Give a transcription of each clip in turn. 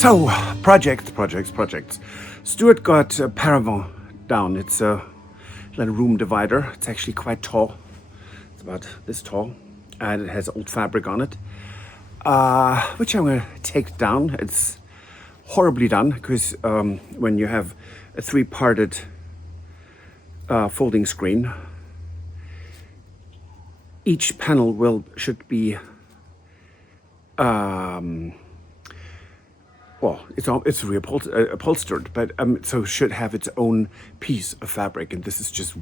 So, projects. Stuart got a paravent down. It's a little room divider. It's actually quite tall. It's about this tall. And it has old fabric on it. Which I'm going to take down. It's horribly done because when you have a three-parted folding screen, each panel should be well, it's upholstered, but so should have its own piece of fabric, and this is just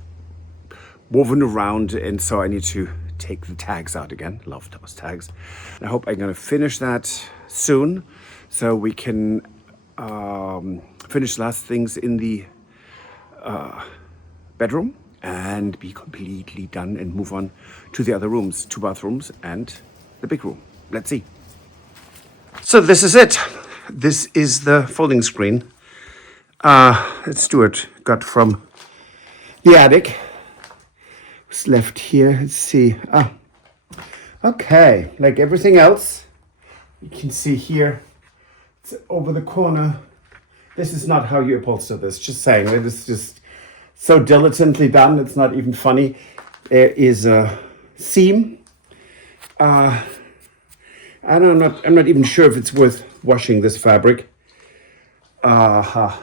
woven around, and so I need to take the tags out again. Love those tags. And I hope I'm gonna finish that soon, so we can finish the last things in the bedroom and be completely done and move on to the other rooms, 2 bathrooms and the big room. Let's see. So this is it. This is the folding screen that Stuart got from the attic. It's left here. Let's see. Okay. Like everything else, you can see here, it's over the corner. This is not how you upholster this. Just saying, this is just so diligently done. It's not even funny. There is a seam. I'm not even sure if it's worth washing this fabric. Let's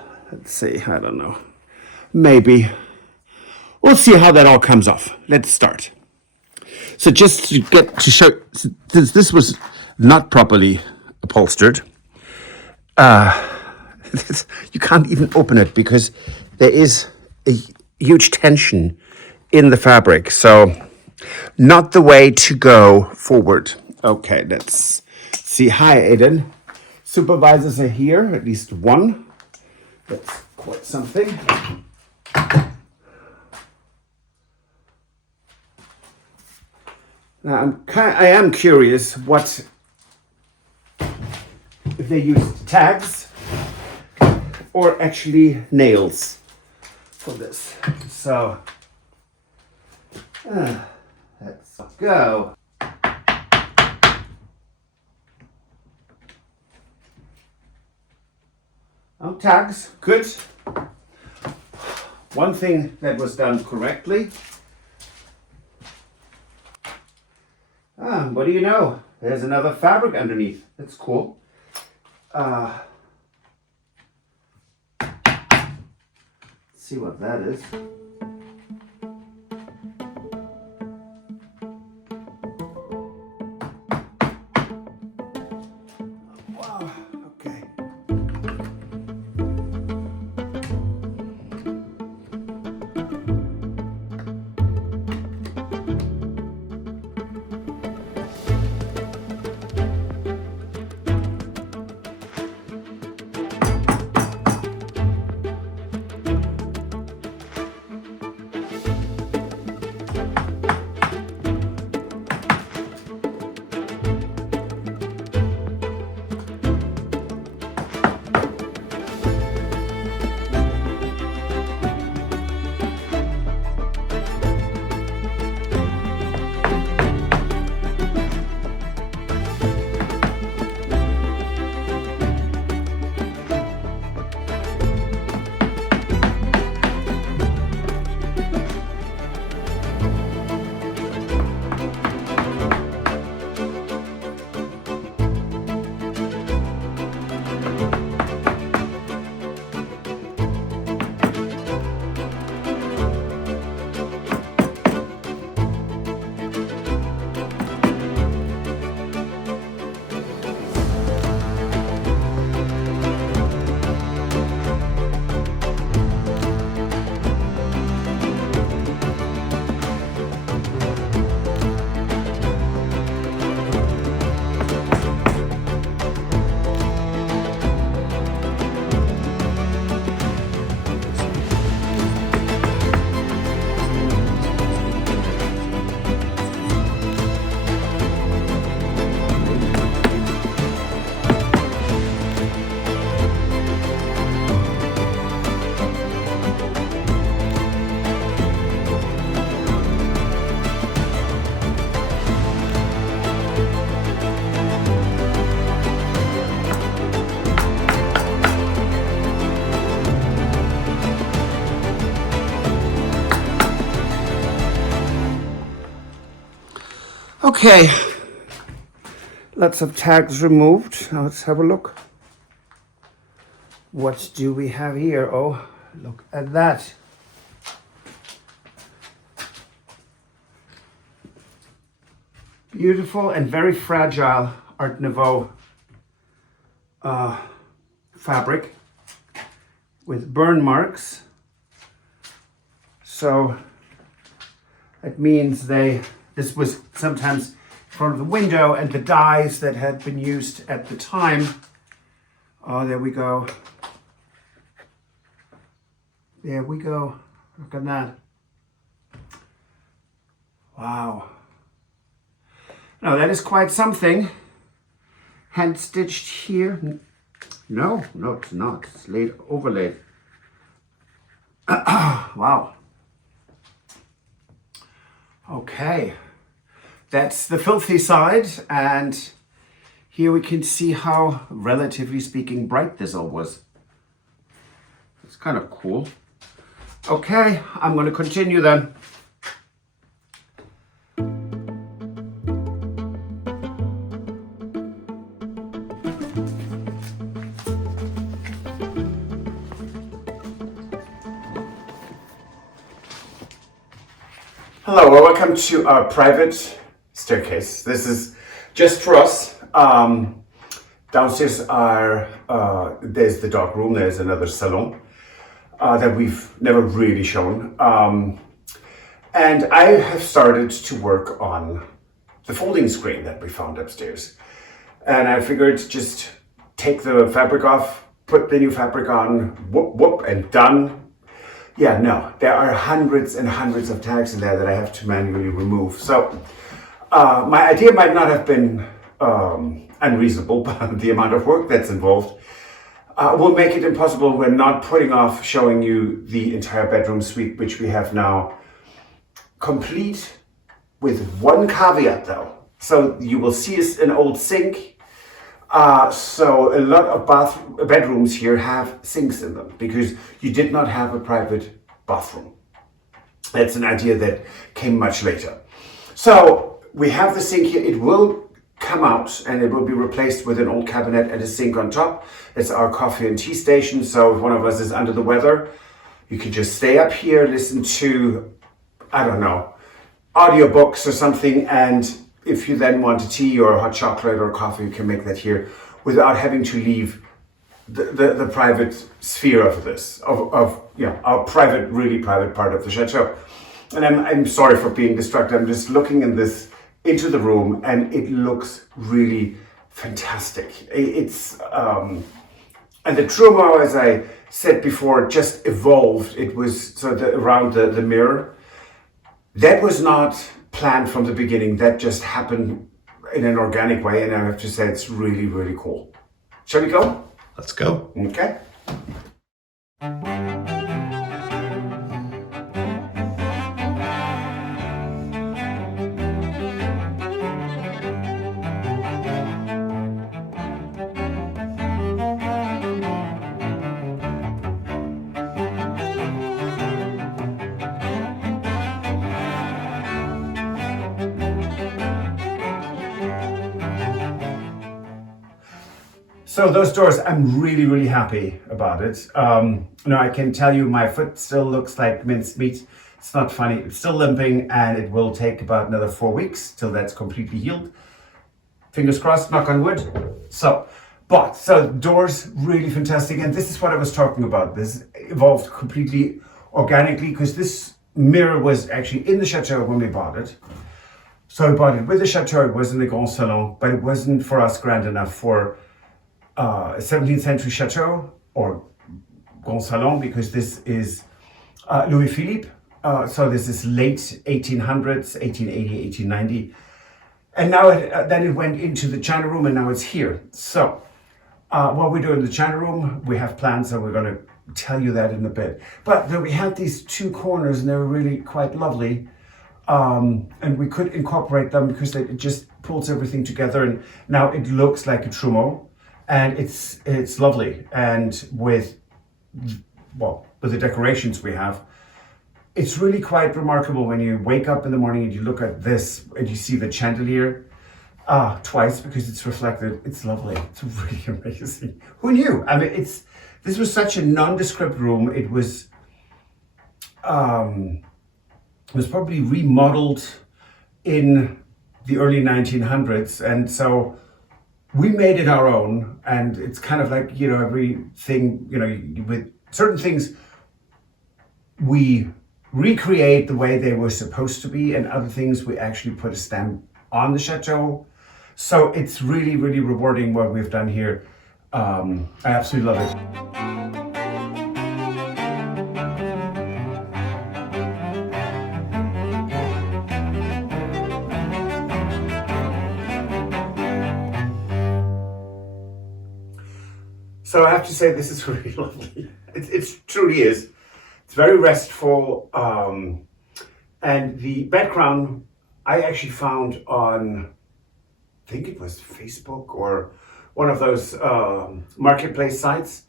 see, I don't know. Maybe. We'll see how that all comes off. Let's start. So just to get to show, this was not properly upholstered. You can't even open it because there is a huge tension in the fabric. So not the way to go forward. Okay, let's see. Hi, Aiden. Supervisors are here, at least one. That's quite something. Now, I am curious if they used tags or actually nails for this. So, let's go. Oh, tags, good. One thing that was done correctly. What do you know? There's another fabric underneath. That's cool. Let's see what that is. Wow, okay. Okay, lots of tags removed. Now let's have a look. What do we have here? Oh, look at that. Beautiful and very fragile Art Nouveau fabric with burn marks. So that means this was sometimes in front of the window, and the dyes that had been used at the time. Oh, there we go. There we go. Look at that. Wow. Now that is quite something. Hand stitched here. No, it's not. It's overlaid. Wow. Okay. That's the filthy side, and here we can see how, relatively speaking, bright this all was. It's kind of cool. Okay, I'm going to continue then. Hello, well, welcome to our private staircase. This is just for us. Downstairs there's the dark room, there's another salon that we've never really shown. And I have started to work on the folding screen that we found upstairs. And I figured just take the fabric off, put the new fabric on, whoop, whoop, and done. Yeah, no, there are hundreds and hundreds of tags in there that I have to manually remove. So my idea might not have been unreasonable, but the amount of work that's involved will make it impossible. We're not putting off showing you the entire bedroom suite, which we have now complete, with one caveat though. So you will see an old sink. So a lot of bedrooms here have sinks in them because you did not have a private bathroom. That's an idea that came much later. So we have the sink here. It will come out and it will be replaced with an old cabinet and a sink on top. It's our coffee and tea station. So if one of us is under the weather, you can just stay up here, listen to, I don't know, audiobooks or something, and if you then want a tea or a hot chocolate or coffee, you can make that here without having to leave the private sphere of this, our private, really private part of the chateau. And I'm sorry for being distracted. I'm just looking into the room, and it looks really fantastic. It's and the trumeau, as I said before, just evolved. It was around the mirror. That was not planned from the beginning. That just happened in an organic way, and I have to say it's really, really cool. Shall we go? Let's go. Okay. So those doors, I'm really, really happy about it. I can tell you my foot still looks like minced meat. It's not funny. It's still limping, and it will take about another 4 weeks till that's completely healed. Fingers crossed, knock on wood. So doors, really fantastic. And this is what I was talking about. This evolved completely organically because this mirror was actually in the chateau when we bought it. So we bought it with the chateau. It was in the Grand Salon, but it wasn't for us grand enough for a 17th century chateau or Grand Salon, because this is Louis Philippe. So this is late 1800s, 1880, 1890. And now then it went into the china room, and now it's here. So what we do in the china room, we have plans, and we're going to tell you that in a bit. But then we had these two corners, and they were really quite lovely. And we could incorporate them because it just pulls everything together, and now it looks like a trumeau. And it's lovely, and with the decorations we have, it's really quite remarkable when you wake up in the morning and you look at this and you see the chandelier twice because it's reflected. It's lovely. It's really amazing. Who knew? I mean, this was such a nondescript room. It was probably remodeled in the early 1900s, and so we made it our own. And it's kind of like, you know, everything, you know, with certain things we recreate the way they were supposed to be, and other things we actually put a stamp on the chateau. So it's really, really rewarding what we've done here. I absolutely love it. So I have to say, this is really lovely. It truly is. It's very restful. And the background I actually found on, I think it was Facebook or one of those marketplace sites.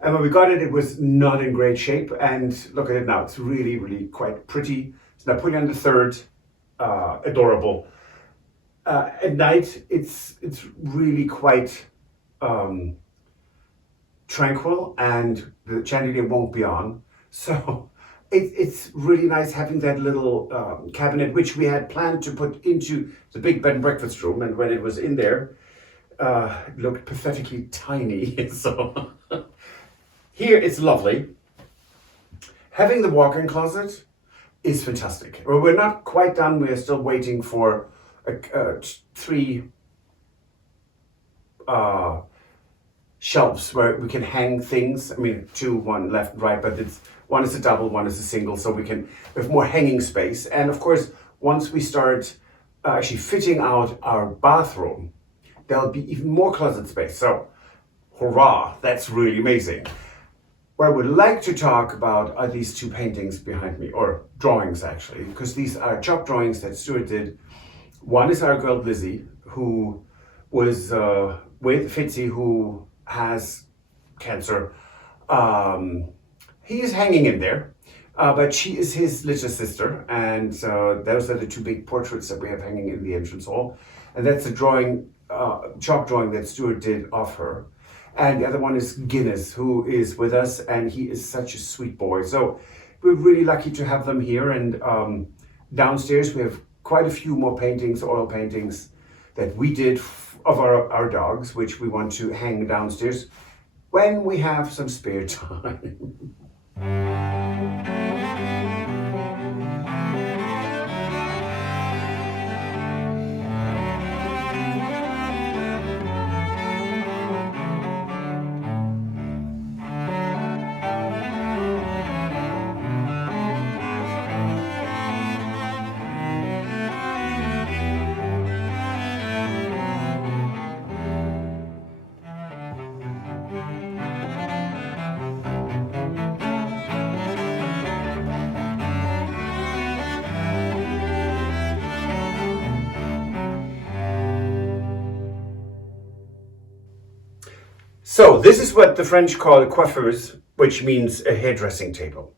And when we got it, it was not in great shape. And look at it now. It's really, really quite pretty. It's Napoleon III, adorable. At night, it's really quite tranquil, and the chandelier won't be on. So it's really nice having that little cabinet, which we had planned to put into the big bed and breakfast room. And when it was in there, it looked pathetically tiny. So here it's lovely. Having the walk-in closet is fantastic. Well, we're not quite done. We're still waiting for 3 shelves where we can hang things. I mean, 2, 1 left and right, but one is a double, one is a single, so we have more hanging space. And of course, once we start actually fitting out our bathroom, there'll be even more closet space. So, hurrah, that's really amazing. What I would like to talk about are these 2 paintings behind me, or drawings actually, because these are chalk drawings that Stuart did. One is our girl Lizzie, who was with Fitzy, who has cancer. He is hanging in there, but she is his little sister, and those are the 2 big portraits that we have hanging in the entrance hall. And that's a drawing, chalk drawing that Stuart did of her. And the other one is Guinness, who is with us, and he is such a sweet boy. So we're really lucky to have them here. And downstairs we have quite a few more paintings, oil paintings, that we did of our dogs, which we want to hang downstairs when we have some spare time. So this is what the French call a coiffeuse, which means a hairdressing table.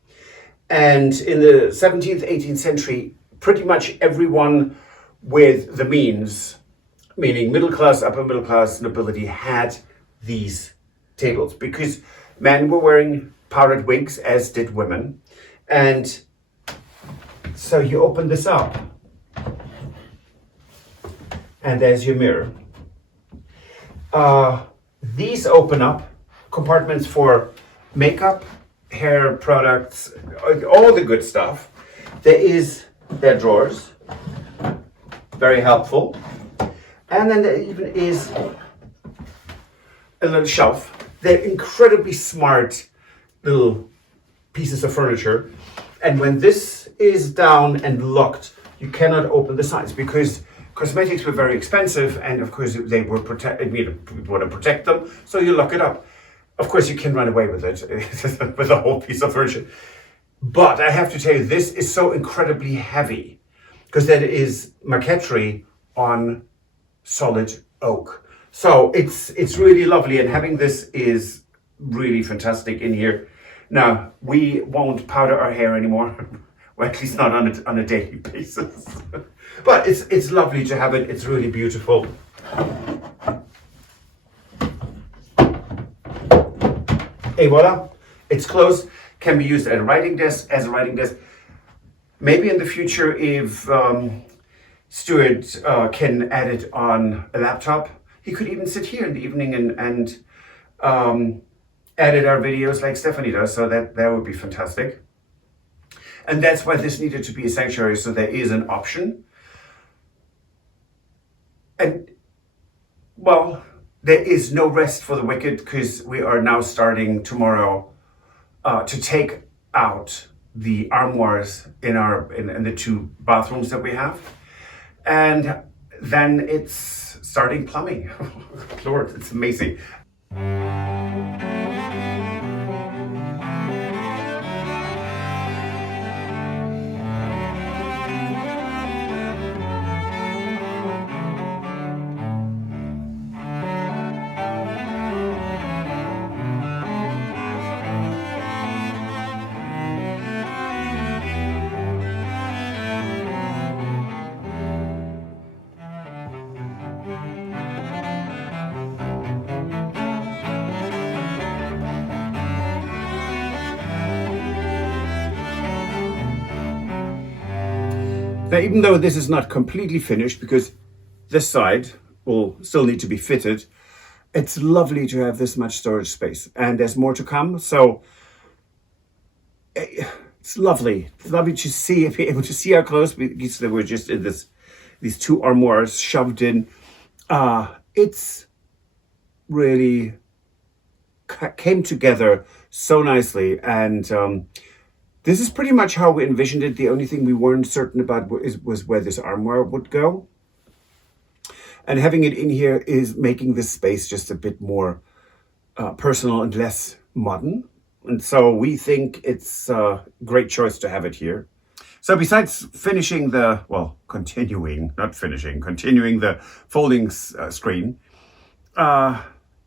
And in the 17th, 18th century, pretty much everyone with the means, meaning middle class, upper middle class, nobility, had these tables, because men were wearing powdered wigs, as did women. And so you open this up, and there's your mirror. These open up compartments for makeup, hair products, all the good stuff. There are drawers, very helpful. And then there even is a little shelf. They're incredibly smart little pieces of furniture. And when this is down and locked, you cannot open the sides, because cosmetics were very expensive, and of course they were we want to protect them, so you lock it up. Of course you can run away with it, with a whole piece of furniture. But I have to tell you, this is so incredibly heavy, because that is marquetry on solid oak. So it's really lovely, and having this is really fantastic in here. Now, we won't powder our hair anymore, or at least not on a daily basis. But it's lovely to have it. It's really beautiful. Et voila, it's closed. Can be used as a writing desk. Maybe in the future, if Stuart can add it on a laptop, he could even sit here in the evening and edit our videos like Stephanie does. So that would be fantastic. And that's why this needed to be a sanctuary. So there is an option. And well, there is no rest for the wicked, because we are now starting tomorrow to take out the armoires in the 2 bathrooms that we have, and then it's starting plumbing. Lord, it's amazing. Now, even though this is not completely finished, because this side will still need to be fitted, it's lovely to have this much storage space, and there's more to come. So it's lovely. It's lovely to see, be able to see our clothes, because they were just in these 2 armoires shoved in. It's really came together so nicely, and this is pretty much how we envisioned it. The only thing we weren't certain about was where this armoire would go. And having it in here is making this space just a bit more personal and less modern. And so we think it's a great choice to have it here. So besides continuing the folding screen,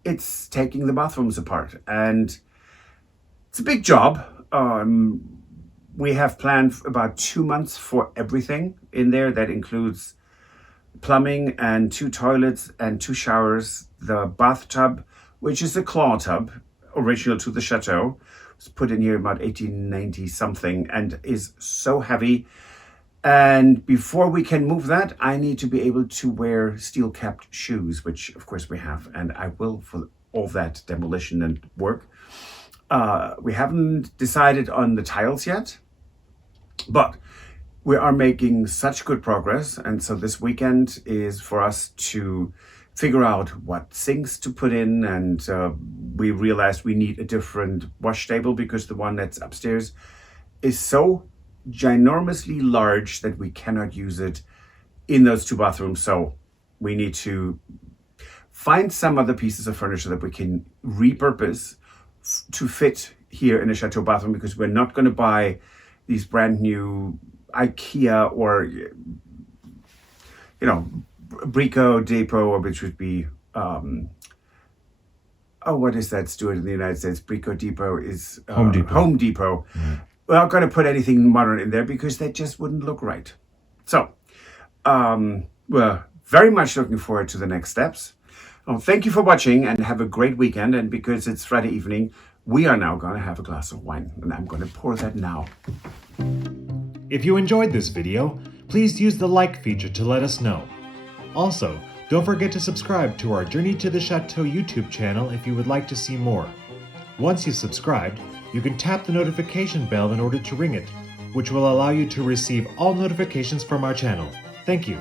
it's taking the bathrooms apart. And it's a big job. We have planned about 2 months for everything in there. That includes plumbing and 2 toilets and 2 showers. The bathtub, which is a claw tub, original to the Chateau, was put in here about 1890 something and is so heavy. And before we can move that, I need to be able to wear steel-capped shoes, which of course we have, and I will for all that demolition and work. We haven't decided on the tiles yet, but we are making such good progress. And so this weekend is for us to figure out what sinks to put in. And we realized we need a different wash table, because the one that's upstairs is so ginormously large that we cannot use it in those 2 bathrooms. So we need to find some other pieces of furniture that we can repurpose to fit here in a Chateau bathroom, because we're not going to buy these brand new IKEA or Brico Depot, which would be what is that, Stuart, in the United States? Brico Depot is Home Depot. Mm. We're not going to put anything modern in there because that just wouldn't look right. So we're very much looking forward to the next steps. Thank you for watching, and have a great weekend. And because it's Friday evening, we are now going to have a glass of wine, and I'm going to pour that now. If you enjoyed this video, please use the like feature to let us know. Also, don't forget to subscribe to our Journey to the Chateau YouTube channel if you would like to see more. Once you've subscribed, you can tap the notification bell in order to ring it, which will allow you to receive all notifications from our channel. Thank you.